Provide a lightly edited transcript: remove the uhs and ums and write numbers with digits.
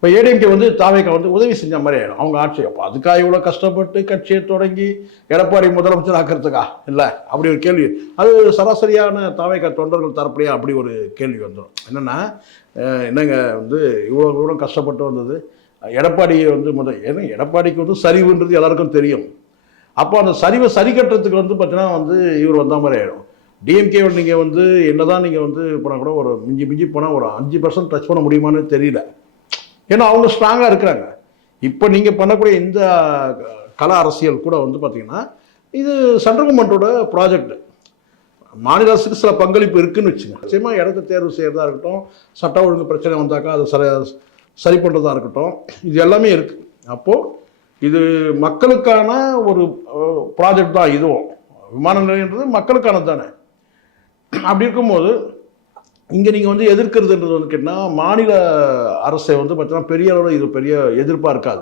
இப்போ ஏடிஎம்கே வந்து தாவேக்கா வந்து உதவி செஞ்ச மாதிரி ஆயிடும் அவங்க ஆட்சி. அப்போ அதுக்காக இவ்வளோ கஷ்டப்பட்டு கட்சியை தொடங்கி எடப்பாடி முதலமைச்சர் ஆக்கிறதுக்கா இல்லை அப்படி ஒரு கேள்வி. அது சராசரியான தாவேக்கா தொண்டர்கள் தரப்படியா அப்படி ஒரு கேள்வி வந்துடும். என்னென்னா என்னங்க வந்து இவ்வளோ கஷ்டப்பட்டு வந்தது எடப்பாடியை வந்து ஏன்னா எடப்பாடிக்கு வந்து சரிவுன்றது எல்லாருக்கும் தெரியும். அப்போ அந்த சரிவை சரி கட்டுறதுக்கு வந்து பார்த்தீங்கன்னா வந்து இவர் வந்த மாதிரி ஆகிடும். டிஎம்கே நீங்கள் வந்து என்னதான் நீங்கள் வந்து போனால் கூட ஒரு மிஞ்சி போனால் ஒரு 5% டச் பண்ண முடியுமான்னு தெரியல. ஏன்னா அவங்க ஸ்ட்ராங்காக இருக்கிறாங்க. இப்போ நீங்கள் பண்ணக்கூடிய இந்த கல அரசியல் கூட வந்து பார்த்தீங்கன்னா இது சென்ட்ரல் கவர்மெண்ட்டோட ப்ராஜெக்ட். மாநில அரசுக்கு சில பங்களிப்பு இருக்குன்னு வச்சுங்க. நிச்சயமாக இடத்த தேர்வு செய்கிறதா இருக்கட்டும், சட்ட ஒழுங்கு பிரச்சனை வந்தாக்கா அதை சரி பண்ணுறதா இருக்கட்டும், இது எல்லாமே இருக்குது. அப்போது இது மக்களுக்கான ஒரு ப்ராஜெக்ட் தான். இதுவும் விமான நிலையன்றது மக்களுக்கானது தானே. அப்படி இருக்கும்போது இங்கே நீங்கள் வந்து எதிர்க்கிறதுன்றது வந்து கேட்டால் மாநில அரசை வந்து பார்த்தீங்கன்னா பெரிய அளவில் இது பெரிய எதிர்ப்பாக இருக்காது.